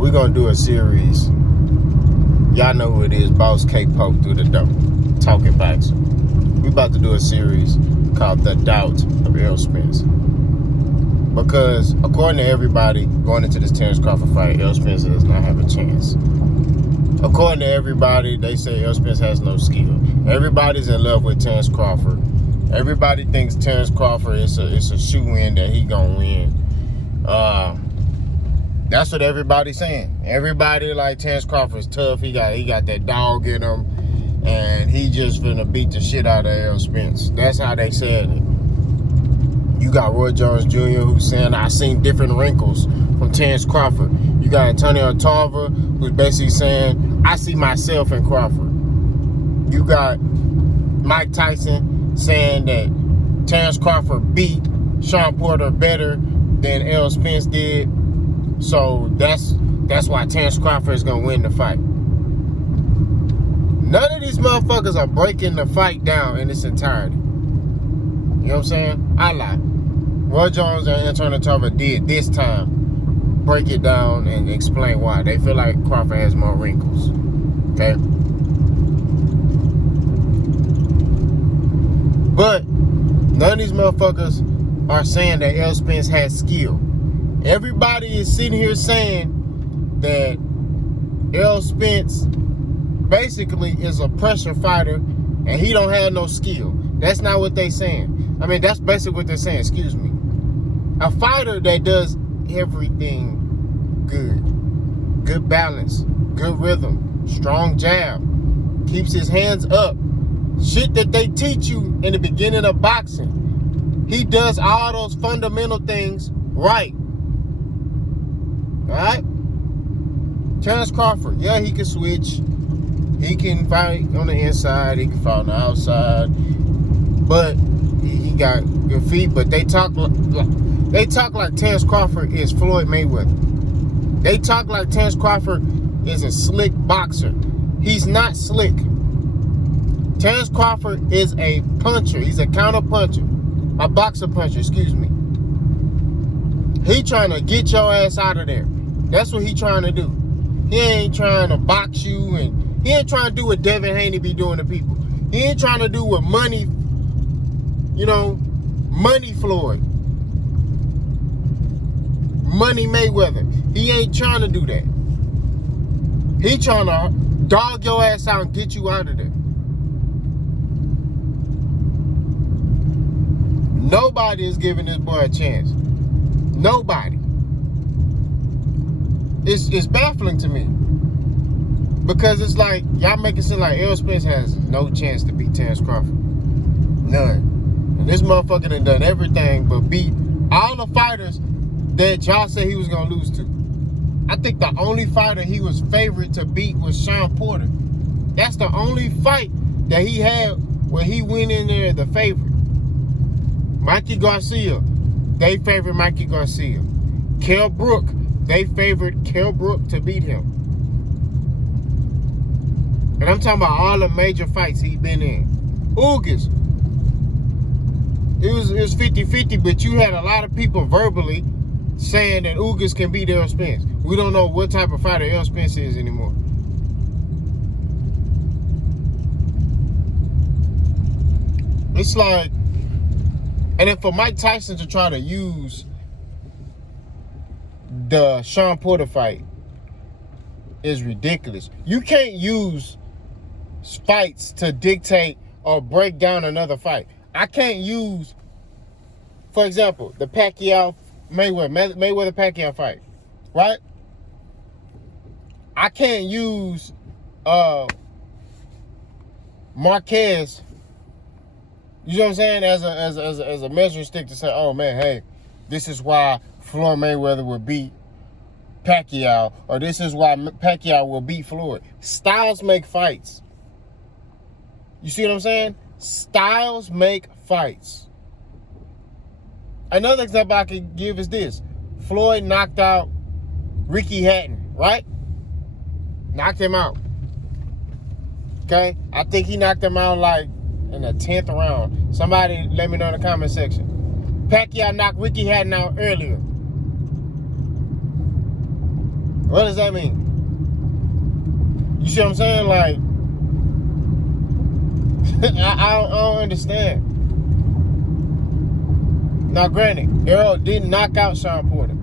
we're going to do a series. Y'all know who it is, Boss K Pope through the door, talking boxing. We about to do a series called The Doubt of Errol Spence. Because according to everybody, going into this Terrence Crawford fight, Errol Spence does not have a chance. According to everybody, they say Errol Spence has no skill. Everybody's in love with Terrence Crawford. Everybody thinks Terrence Crawford is a shoe-in that he gonna win. That's what everybody's saying. Everybody like Terrence Crawford's tough. He got that dog in him, and he just finna beat the shit out of Errol Spence. That's how they said it. You got Roy Jones Jr. who's saying, I seen different wrinkles from Terrence Crawford. You got Antonio Tarver who's basically saying, I see myself in Crawford. You got Mike Tyson saying that Terrence Crawford beat Sean Porter better than Errol Spence did. So that's why Terrence Crawford is going to win the fight. None of these motherfuckers are breaking the fight down in its entirety. You know what I'm saying? I lie. Roy Jones and Antonio Tarver did this time break it down and explain why. They feel like Crawford has more wrinkles. Okay? But none of these motherfuckers are saying that Errol Spence has skill. Everybody is sitting here saying that Errol Spence basically is a pressure fighter and he don't have no skill. That's not what they're saying. I mean, that's basically what they're saying, excuse me. A fighter that does everything good. Good balance, good rhythm, strong jab, keeps his hands up. Shit that they teach you in the beginning of boxing. He does all those fundamental things right. Alright? Terrence Crawford, yeah, he can switch. He can fight on the inside. He can fight on the outside. But he got good feet. But they talk like Terrence Crawford is Floyd Mayweather. They talk like Terrence Crawford is a slick boxer. He's not slick. Terrence Crawford is a puncher. He's a counter puncher. A boxer puncher, excuse me. He trying to get your ass out of there. That's what he trying to do. He ain't trying to box you, and he ain't trying to do what Devin Haney be doing to people. He ain't trying to do what Money Floyd. Money Mayweather. He ain't trying to do that. He trying to dog your ass out and get you out of there. Nobody is giving this boy a chance. Nobody. It's baffling to me. Because it's like, y'all make it seem like Errol Spence has no chance to beat Terrence Crawford. None. And this motherfucker done everything but beat all the fighters that y'all said he was going to lose to. I think the only fighter he was favored to beat was Sean Porter. That's the only fight that he had where he went in there the favorite. Mikey Garcia, they favored Mikey Garcia. Kell Brook, they favored Kell Brook to beat him. And I'm talking about all the major fights he's been in. Ugas, it was 50-50, but you had a lot of people verbally saying that Ugas can beat Errol Spence. We don't know what type of fighter Errol Spence is anymore. It's like, and then for Mike Tyson to try to use the Sean Porter fight is ridiculous. You can't use fights to dictate or break down another fight. I can't use, for example, the Mayweather-Pacquiao fight, right? I can't use Marquez, you know what I'm saying, as a measuring stick to say, oh man, hey, this is why Floyd Mayweather will beat Pacquiao, or this is why Pacquiao will beat Floyd. Styles make fights. You see what I'm saying? Styles make fights. Another example I can give is this. Floyd knocked out Ricky Hatton, right? Knocked him out. Okay? I think he knocked him out like in the 10th round. Somebody let me know in the comment section. Pacquiao knocked Ricky Hatton out earlier. What does that mean? You see what I'm saying? Like, I don't understand. Now, granted, Errol didn't knock out Sean Porter.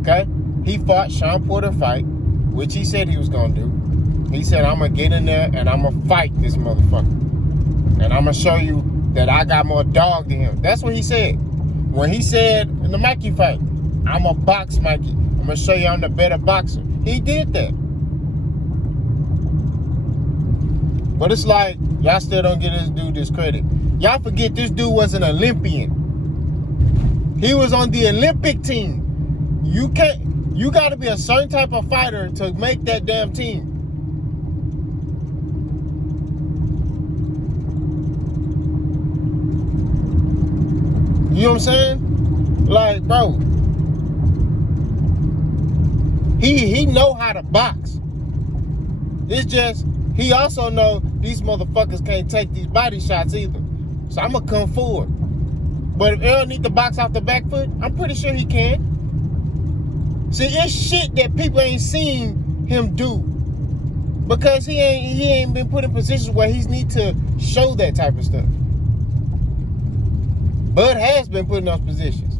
Okay? He fought Sean Porter fight, which he said he was going to do. He said, I'm going to get in there and I'm going to fight this motherfucker. And I'm going to show you that I got more dog than him. That's what he said. When he said in the Mikey fight, I'm a box Mikey. I'm going to show you I'm the better boxer. He did that. But it's like, y'all still don't give this dude this credit. Y'all forget this dude was an Olympian. He was on the Olympic team. You got to be a certain type of fighter to make that damn team. You know what I'm saying? Like, bro, he know how to box. It's just, he also know these motherfuckers can't take these body shots either. So I'm going to come forward. But if Errol need to box off the back foot, I'm pretty sure he can. See, it's shit that people ain't seen him do. Because he ain't been put in positions where he need to show that type of stuff. Bud has been put in those positions.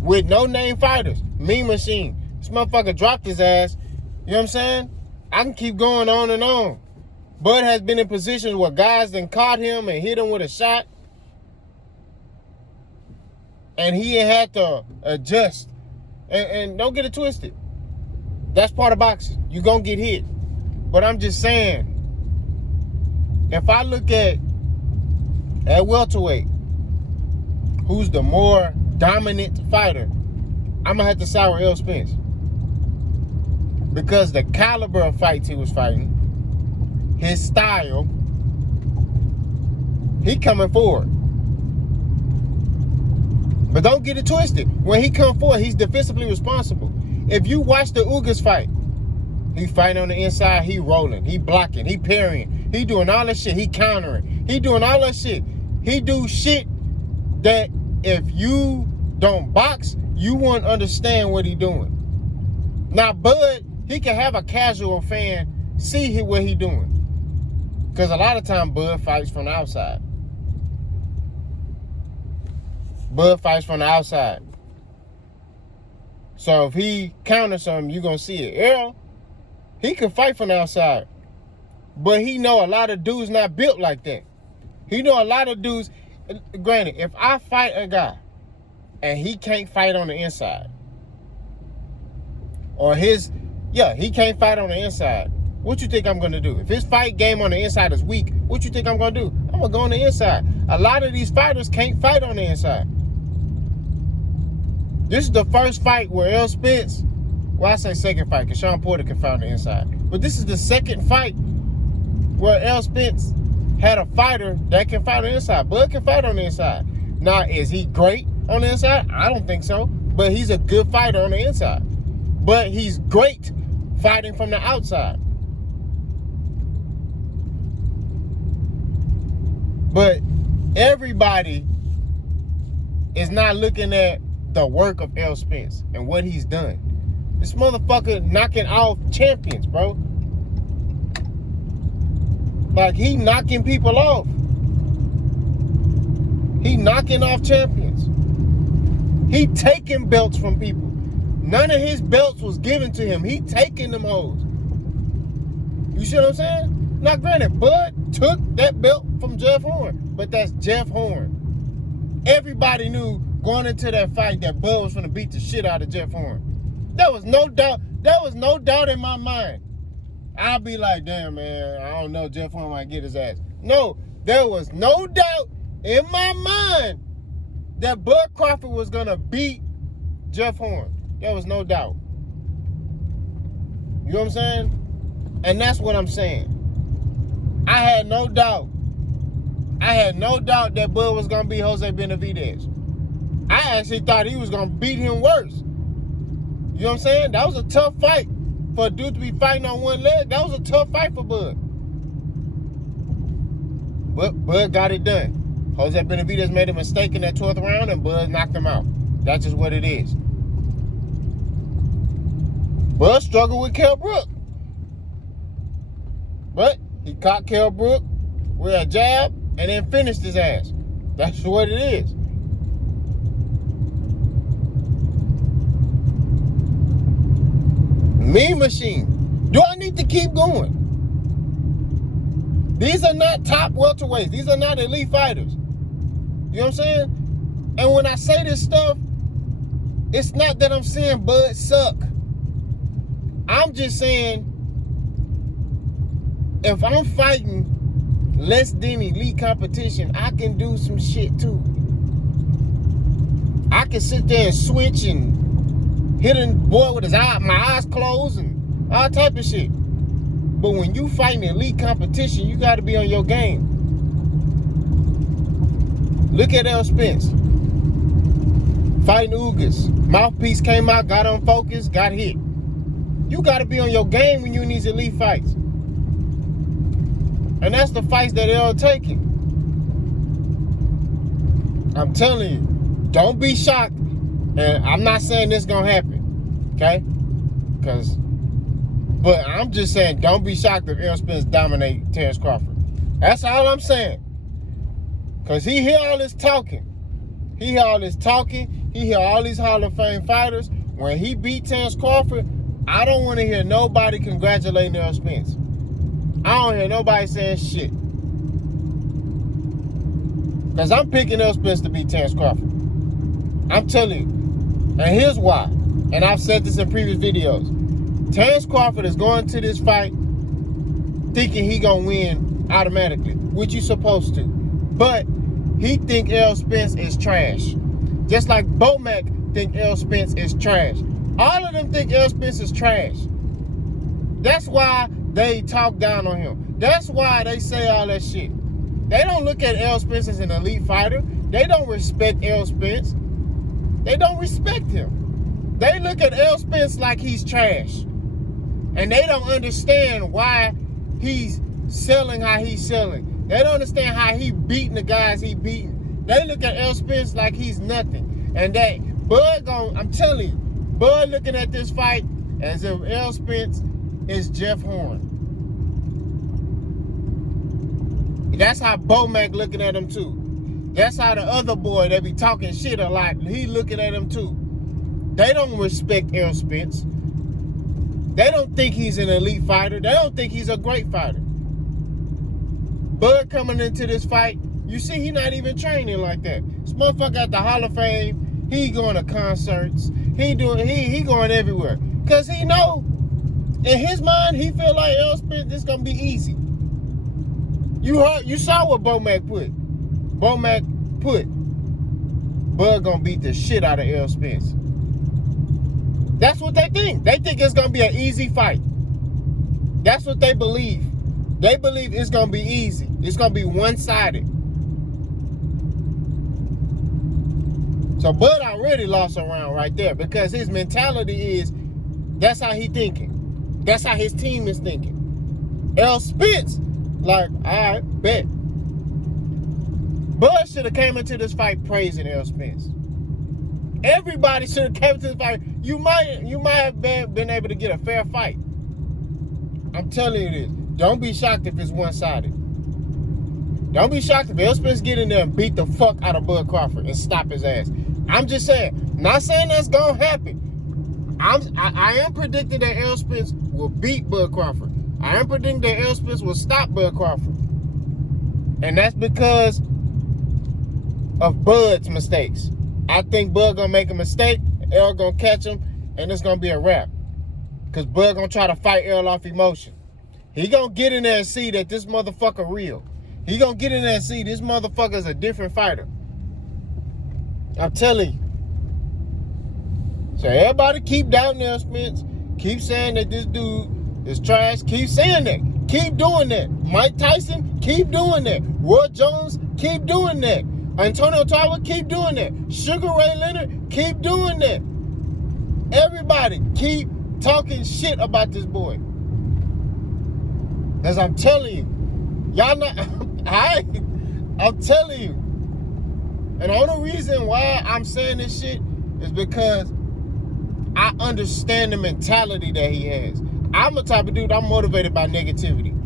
With no-name fighters. Mean Machine. This motherfucker dropped his ass. You know what I'm saying? I can keep going on and on. Bud has been in positions where guys done caught him and hit him with a shot. And he ain't had to adjust. And don't get it twisted. That's part of boxing. You're going to get hit. But I'm just saying, if I look at welterweight, who's the more dominant fighter, I'm going to have to side with Errol Spence. Because the caliber of fights he was fighting, his style, he coming forward. But don't get it twisted. When he come forward, he's defensively responsible. If you watch the Ugas fight, he fighting on the inside, he rolling, he blocking, he parrying, he doing all that shit, he countering, he doing all that shit. He do shit that if you don't box, you won't understand what he doing. Now, Bud, he can have a casual fan see what he doing. Because a lot of time, Bud fights from the outside. Bud fights from the outside. So if he counters something, you're going to see it. Errol, he can fight from the outside. But he know a lot of dudes not built like that. He know a lot of dudes. Granted, if I fight a guy and he can't fight on the inside, or he can't fight on the inside, what you think I'm going to do? If his fight game on the inside is weak, what you think I'm going to do? I'm going to go on the inside. A lot of these fighters can't fight on the inside. This is the first fight where Errol Spence, well, I say second fight because Sean Porter can fight on the inside. But this is the second fight where Errol Spence had a fighter that can fight on the inside. Bud can fight on the inside. Now, is he great on the inside? I don't think so. But he's a good fighter on the inside. But he's great fighting from the outside. But everybody is not looking at the work of Errol Spence and what he's done. This motherfucker knocking off champions, bro. Like, he knocking people off. He knocking off champions. He taking belts from people. None of his belts was given to him. He taking them hoes. You see what I'm saying? Now, granted, Bud took that belt from Jeff Horn, but that's Jeff Horn. Everybody knew going into that fight that Bud was going to beat the shit out of Jeff Horn. There was no doubt. There was no doubt in my mind. I'll be like, damn, man, I don't know, Jeff Horn might get his ass. No, there was no doubt in my mind that Bud Crawford was going to beat Jeff Horn. There was no doubt. You know what I'm saying? And that's what I'm saying. I had no doubt. I had no doubt that Bud was going to beat Jose Benavidez. I actually thought he was going to beat him worse. You know what I'm saying? That was a tough fight. For a dude to be fighting on one leg, that was a tough fight for Bud. But Bud got it done. Jose Benavidez made a mistake in that 12th round, and Bud knocked him out. That's just what it is. Bud struggled with Kell Brook. But he caught Kell Brook with a jab and then finished his ass. That's what it is. Mean Machine. Do I need to keep going? These are not top welterweights. These are not elite fighters. You know what I'm saying? And when I say this stuff, it's not that I'm saying Bud suck. I'm just saying, if I'm fighting less than elite competition, I can do some shit too. I can sit there and switch and hit a boy with my eyes closed and all type of shit. But when you fighting elite competition, you got to be on your game. Look at Errol Spence fighting Ugas. Mouthpiece came out, got unfocused, got hit. You got to be on your game when you in these elite fights. And that's the fights that Errol taking. I'm telling you, don't be shocked. And I'm not saying this gonna happen, okay? But I'm just saying, don't be shocked if Errol Spence dominate Terrence Crawford. That's all I'm saying. Because he hear all this talking. He hear all this talking. He hear all these Hall of Fame fighters. When he beat Terrence Crawford, I don't want to hear nobody congratulating Errol Spence. I don't hear nobody saying shit. Because I'm picking Errol Spence to beat Terrence Crawford. I'm telling you. And here's why. And I've said this in previous videos. Terrence Crawford is going to this fight thinking he gonna win automatically, which you supposed to. But he think Errol Spence is trash. Just like Bomac think Errol Spence is trash. All of them think Errol Spence is trash. That's why they talk down on him. That's why they say all that shit. They don't look at Errol Spence as an elite fighter. They don't respect Errol Spence. They don't respect him. They look at Errol Spence like he's trash. And they don't understand why he's selling how he's selling. They don't understand how he beating the guys he beating. They look at Errol Spence like he's nothing. And Bud I'm telling you, Bud looking at this fight as if Errol Spence is Jeff Horn. That's how Bomac looking at him too. That's how the other boy that be talking shit a lot, he looking at him too. They don't respect Errol Spence. They don't think he's an elite fighter. They don't think he's a great fighter. Bud coming into this fight, you see he not even training like that. This motherfucker at the Hall of Fame, he going to concerts. He going everywhere. Cause he know, in his mind, he feel like Errol Spence, this gonna be easy. You saw what Bomac put. Bomac put, Bud gonna beat the shit out of Errol Spence. That's what they think. They think it's gonna be an easy fight. That's what they believe. They believe it's gonna be easy. It's gonna be one-sided. So Bud already lost a round right there because his mentality is, that's how he thinking. That's how his team is thinking. Errol Spence, like, all right, bet. Bud should have came into this fight praising Errol Spence. Everybody should have came to this fight. You might have been able to get a fair fight. I'm telling you this. Don't be shocked if it's one-sided. Don't be shocked if Errol Spence get in there and beat the fuck out of Bud Crawford and stop his ass. I'm just saying. Not saying that's gonna happen. I am predicting that Errol Spence will beat Bud Crawford. I am predicting that Errol Spence will stop Bud Crawford. And that's because of Bud's mistakes. I think Bud gonna make a mistake, Errol gonna catch him, and it's gonna be a wrap. Because Bud gonna try to fight Errol off emotion. He gonna get in there and see that this motherfucker real. He gonna get in there and see this motherfucker is a different fighter. I'm telling you. So everybody keep doubting Errol Spence. Keep saying that this dude is trash. Keep saying that. Keep doing that. Mike Tyson, keep doing that. Roy Jones, keep doing that. Antonio Tarver, keep doing that. Sugar Ray Leonard, keep doing that. Everybody keep talking shit about this boy. As I'm telling you, y'all not, I'm telling you. And the only reason why I'm saying this shit is because I understand the mentality that he has. I'm the type of dude, I'm motivated by negativity.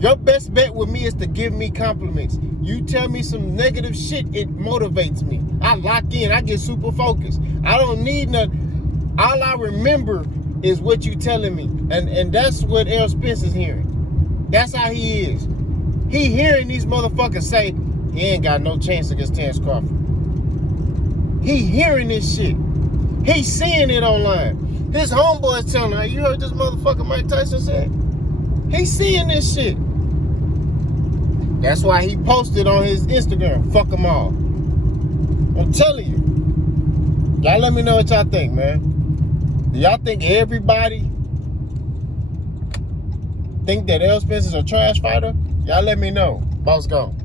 Your best bet with me is to give me compliments. You tell me some negative shit, it motivates me. I lock in, I get super focused. I don't need nothing. All I remember is what you telling me. And that's what Errol Spence is hearing. That's how he is. He hearing these motherfuckers say, he ain't got no chance against Terrence Crawford. He hearing this shit. He seeing it online. His homeboys telling him, you heard this motherfucker Mike Tyson say? He seeing this shit. That's why he posted on his Instagram, fuck them all. I'm telling you. Y'all let me know what y'all think, man. Do y'all think everybody think that Errol Spence is a trash fighter? Y'all let me know. Boss gone.